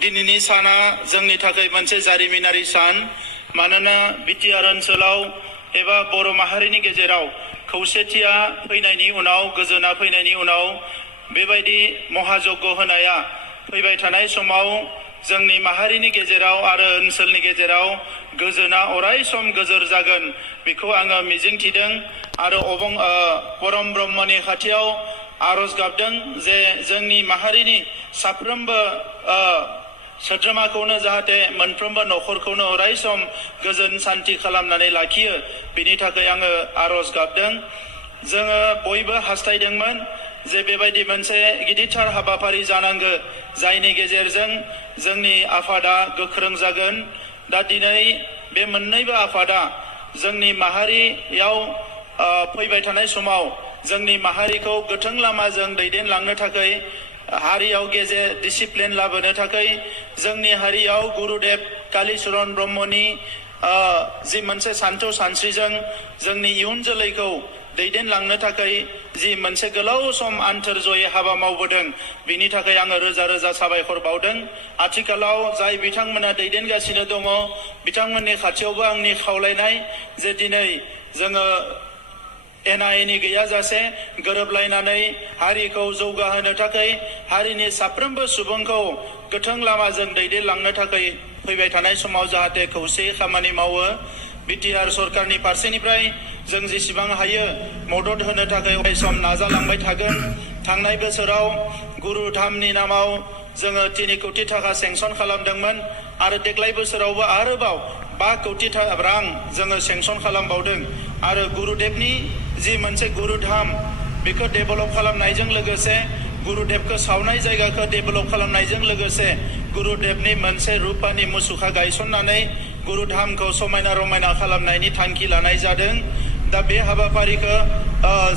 दिनैनि साना जोंनि थाखाय मोनसे जारिमिनारि सान मानोना बिटिआर ओनसोलाव एबा बर' माहारिनि गेजेराव खौसेथिया फैनायनि उनाव गोजोना फैनायनि उनाव बेबायदि महायज्ञ होनाया फैबाय थानाय समाव जोंनि माहारिनि गेजेराव आरो ओनसोलनि गेजेराव गोजोना अराय सम गोजोर जागोन बेखौ आङो मिजिंथिदों आरो परम ब्रह्मनि खाथियाव आरज गाबदों जे जोंनि माहारिनि साफ्रोमबो सोद्रोमाखौनो जाहाथे मोनफ्रोमबो नखरखौनो अराय सम गोजोन सान्थि खालामनानै लाखियो बिनि थाखाय आङो आरज गाबदों। जोङो बयबो हास्थायदोंमोन जे बेबायदि मोनसे गिदिरथार हाबाफारि जानांगौ जायनि गेजेरजों जोंनि आफादा गोख्रों जागोन। दा दिनै बे मोननैबो आफादा जोंनि माहारियाव फैबाय थानाय समाव जोंनि माहारिखौ गोथों लामाजों दैदेनलांनो थाखाय हारियाव गेजेर डिसिप्लिन लाबोनो थाखाय जोंनि हारियाव गुरुदेव कालीचरण ब्रह्मनि जि मोनसे सान्थौ सानस्रिजों जोंनि इयुन जोलैखौ दैदेनलांनो थाखाय जि मोनसे गोलाव सम आन्थोर जयै हाबा मावबोदों बिनि थाखाय आङो रोजा रोजा साबायखर बावदों। आथिखालाव जाय बिथांमोना दैदेनगासिनो दङ बिथांमोननि खाथियावबो आंनि खावलायनाय जे दिनै जोङो एना एनि गैयाजासे गोरोबलायनानै हारिखौ जौगाहोनो थाखाय हारिनि साफ्रोमबो सुबुंखौ गोथों लामाजों दैदेनलांनो थाखाय फैबाय थानाय समाव जाहाथे खौसेयै खामानि मावो। बिटिआर सरकारनि फारसेनिफ्राय जों जेसेबां हायो मदद होनो थाखाय अराय सम नाजालांबाय थागोन। थांनाय बोसोराव गुरु धामनि नामाव जोङो 3 कोटी थाखा सेंसन खालामदोंमोन आरो देग्लाय बोसोरावबो आरोबाव 5 कोटी रां जोङो सेंसन खालामबावदों आरो गुरुदेवनि जि मोनसे गुरुधाम बेखौ डेभेलप खालामनायजों लोगोसे गुरुदेवखौ सावनाय जायगाखौ डेभेलप खालामनायजों लोगोसे गुरुदेवनि मोनसे रुपानि मुसुखा गायसननानै गुरुधामखौ समायना रमायना खालामनायनि थांखि लानाय जादों। दा बे हाबाफारिखौ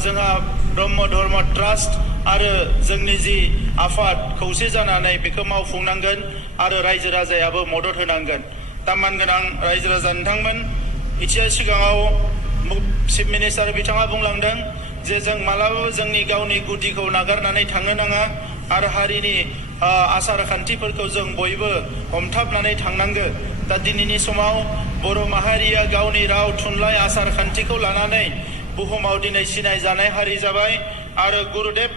जोंहा ब्रह्म धर्म ट्रास्ट आरो जोंनि जि आफाद खौसे जानानै बेखौ मावफुंनांगोन आरो रायजो राजायाबो मदद होनांगोन। दा मानगोनां रायजो राजा नोंथांमोन एसे सिगाङाव चिफ मिनिस्टार बिथाङा बुंलांदों जे जों मालाबाबो जोंनि गावनि गुदिखौ नागारनानै थांनो नाङा आरो हारिनि आसार खान्थिफोरखौ जों बयबो हमथाबनानै थांनांगो। दा दिनैनि समाव बर' माहारिया गावनि राव थुनलाइ आसार खान्थिखौ लानानै बुहुमाव दिनै सिनायजानाय हारि जाबाय आरो गुरुदेव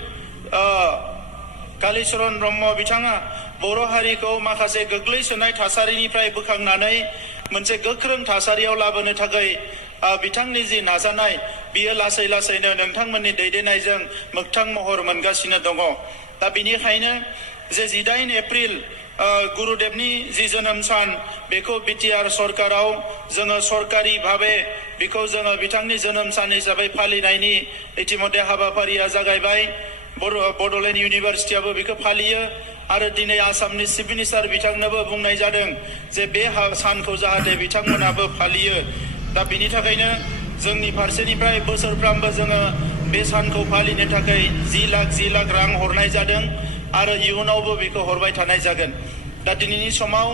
कालीचरण ब्रह्म बिथाङा बर' हारिखौ माखासे गोग्लैसोनाय थासारिनिफ्राय बोखांनानै मोनसे गोख्रों थासारियाव लाबोनो थाखाय बिथांनि जि नाजानाय बियो लासै लासैनो नोंथांमोननि दैदेननायजों मोगथां महर मोनगासिनो दङ। दा बिनिखायनो जे 18 एप्रिल गुरुदेवनि जि जोनोम सान बेखौ बिटिआर सरकाराव जोङो सरकारि भाबे बेखौ जोङो बिथांनि जोनोम सान हिसाबै फालिनायनि इतिमध्य हाबाफारिया जागायबाय। बड'लेण्ड इउनिभार्सिटियाबो बेखौ फालियो आरो दिनै आसामनि चिफ मिनिस्टार बिथांनोबो बुंनाय जादों जे बे सानखौ जाहाथे बिथांमोनाबो फालियो। दा बिनि थाखायनो जोंनि फारसेनिफ्राय बोसोरफ्रामबो जोङो बे सानखौ फालिनो थाखाय 10 लाख रां हरनाय जादों आरो इयुनावबो बेखौ हरबाय थानाय जागोन। दा दिनैनि समाव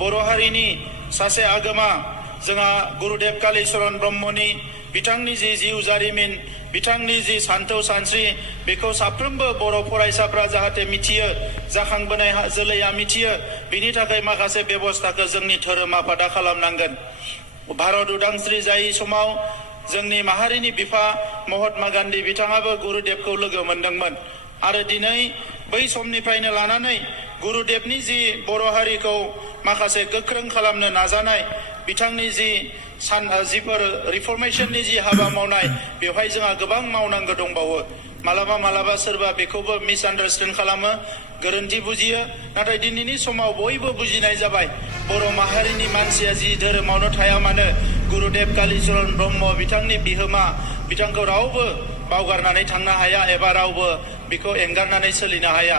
बर' हारिनि सासे आगोमा जोंहा गुरुदेव कालीचरण ब्रह्मनि बिथांनि जि जिउ जारिमिन बिथांनि जि सान्थौ सानस्रि बेखौ साफ्रोमबो बर' फरायसाफ्रा जाहाथे मिथियो जाखांबोनाय जोलैया मिथियो बिनि थाखाय माखासे बेबस्थाखौ जोंनि धोरोम आफादा खालामनांगोन। भारत उदांस्रि जायै समाव जोंनि माहारिनि बिफा महात्मा गान्धी बिथाङाबो गुरुदेवखौ लोगो मोनदोंमोन आरो दिनै बै समनिफ्रायनो लानानै गुरुदेवनि जि बर' हारिखौ माखासे गोख्रों खालामनो नाजानाय बिथांनि जि जिफोर रिफर्मेशननि जि हाबा मावनाय बेवहाय जोंहा गोबां मावनांगौ दंबावो। मालाबा सोरबा बेखौबो मिसआन्डारस्टेन्ड खालामो गोरोन्थि बुजियो नाथाय दिनैनि समाव बयबो बुजिनाय जाबाय बर' माहारिनि मानसिया जि धोरोमावनो थाया मानो गुरुदेव कालीचरण ब्रह्म बिथांनि बिहोमा बिथांखौ रावबो बावगारनानै थांनो हाया एबा रावबो बेखौ एंगारनानै सोलिनो हाया।